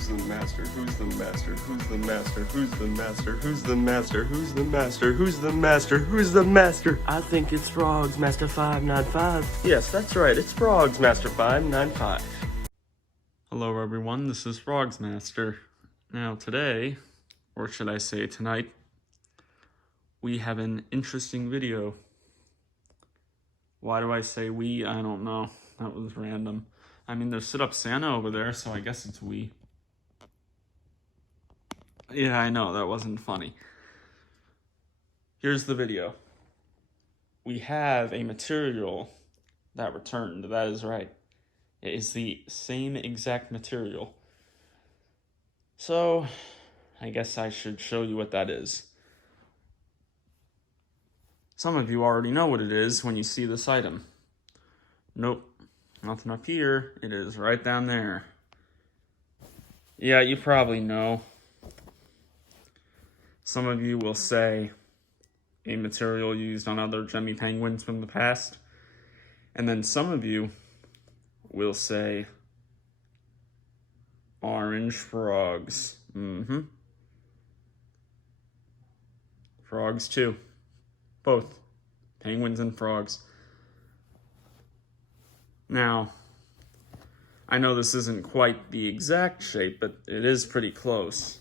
Who's the master? Who's the master? Who's the master? Who's the master? Who's the master? Who's the master? Who's the master? Who's the master? I think it's Frogs Master 595. Yes, that's right. It's Frogs Master 595. Hello everyone, this is Frogs Master. Now today, or should I say tonight, we have an interesting video. Why do I say we? I don't know. That was random. I mean, there's Sit Up Santa over there, so I guess it's we. Yeah, I know, that wasn't funny. Here's the video. We have a material that returned. That is right. It is the same exact material. So, I guess I should show you what that is. Some of you already know what it is when you see this item. Nope, nothing up here. It is right down there. Yeah, you probably know. Some of you will say a material used on other Gemmy penguins from the past. And then some of you will say orange frogs. Frogs too. Both. Penguins and frogs. Now, I know this isn't quite the exact shape, but it is pretty close.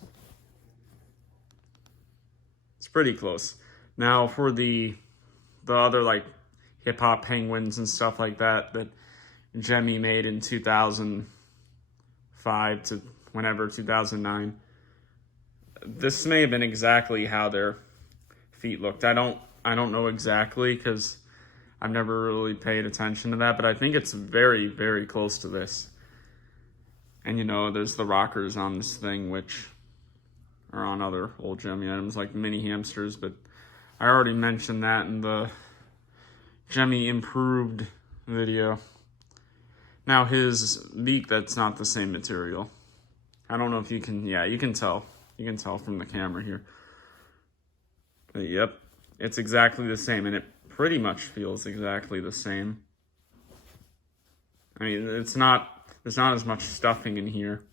It's pretty close. Now, for the other, like, hip-hop penguins and stuff like that Gemmy made in 2005 to whenever, 2009, this may have been exactly how their feet looked. I don't know exactly because I've never really paid attention to that, but I think it's very, very close to this. And you know, there's the rockers on this thing, which are on other old Gemmy items like mini hamsters, but I already mentioned that in the Gemmy improved video. Now his beak, that's not the same material. I don't know if you can, yeah, you can tell. You can tell from the camera here. But yep, it's exactly the same, and it pretty much feels exactly the same. I mean, there's not as much stuffing in here,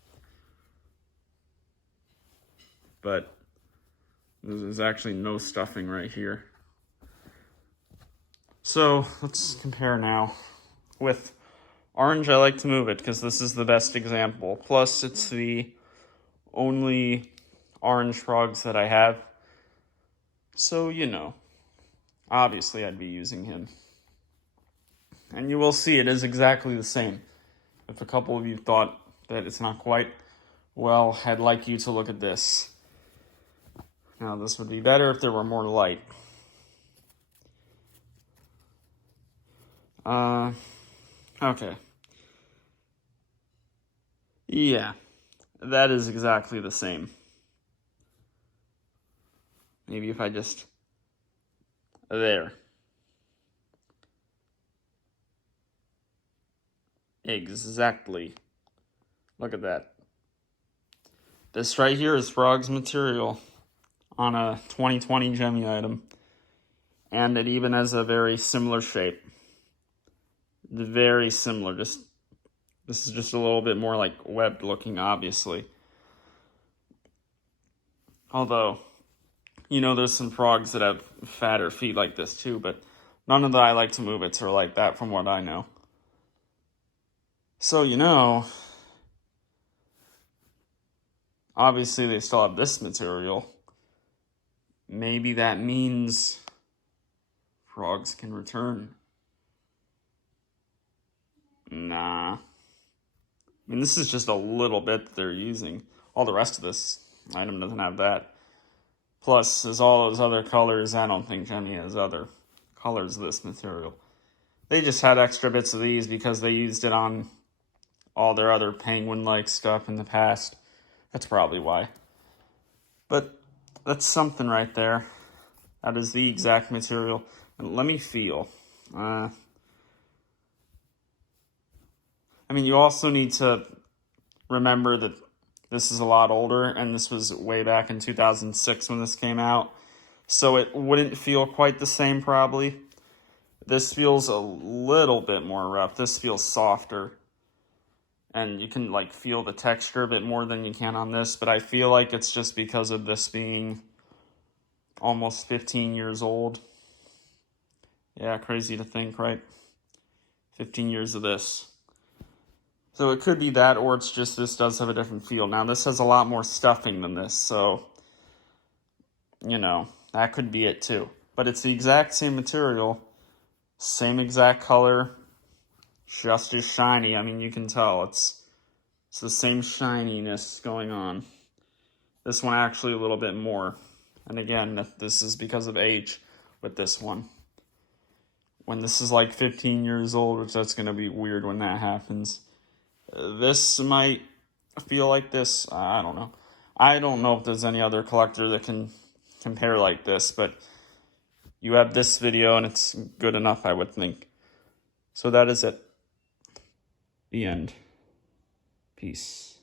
but there's actually no stuffing right here. So let's compare now with orange. I like to move it because this is the best example. Plus, it's the only orange frogs that I have. So, you know, obviously I'd be using him. And you will see it is exactly the same. If a couple of you thought that it's not quite, well, I'd like you to look at this. Now, this would be better if there were more light. Okay. Yeah, that is exactly the same. Maybe if I just... There. Exactly. Look at that. This right here is Frog's material on a 2020 Gemmy item. And it even has a very similar shape. Very similar. This is just a little bit more like webbed looking, obviously. Although, you know, there's some frogs that have fatter feet like this too, but none of the I like to move it's are like that from what I know. So, you know, obviously they still have this material. Maybe that means frogs can return. Nah. I mean, this is just a little bit that they're using. All the rest of this item doesn't have that. Plus, there's all those other colors. I don't think Gemmy has other colors of this material. They just had extra bits of these because they used it on all their other penguin-like stuff in the past. That's probably why. But that's something right there. That is the exact material. And let me feel. I mean, you also need to remember that this is a lot older, and this was way back in 2006 when this came out. So it wouldn't feel quite the same, probably. This feels a little bit more rough. This feels softer. and you can like feel the texture a bit more than you can on this, but I feel like it's just because of this being almost 15 years old. Yeah, crazy to think, right? 15 years of this. So it could be that, or it's just this does have a different feel. Now, this has a lot more stuffing than this, so, you know, that could be it too. But it's the exact same material, same exact color, just as shiny. I mean, you can tell it's the same shininess going on. This one actually a little bit more. And again, this is because of age with this one. When this is like 15 years old, which that's going to be weird when that happens. This might feel like this. I don't know. I don't know if there's any other collector that can compare like this, but you have this video and it's good enough, I would think. So that is it. The end. Peace.